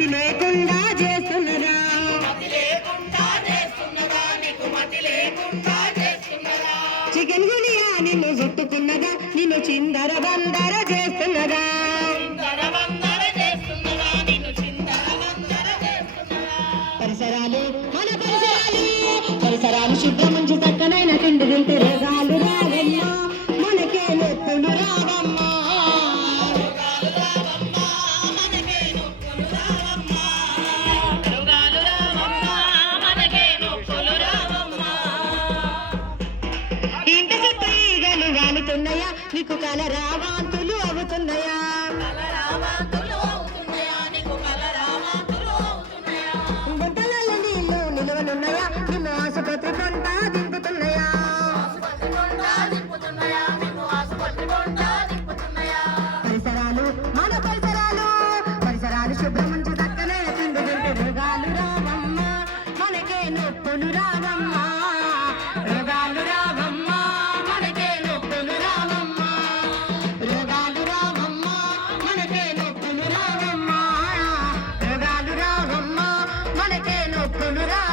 మతి లేకుండా చేస్తున్నదా? చికెన్ గునియా నిన్ను చుట్టుకున్నదా? నిన్ను చిందర బందర చేస్తున్నదా? పరిసరాలు మన పరిసరాలు పరిసరాలు మంచి చక్కనైన ఇంటి చుట్టూ ఈగలు వాలుతున్నాయా నీకు కల వాంతులు అవుతున్నాయా? గుంటలలో నీళ్ళు నిలవనున్నాయా? నిన్ను ఆసుపత్రి నొప్పులు రావమ్మా. రోగాలు రావమ్మా. మనకే నొప్పులు రావమ్మా. రోగాలు రావమ్మా. మనకే నొప్పులు రావమ్మా. రోగాలు రావమ్మా. మనకే నొప్పులు రావమ్మా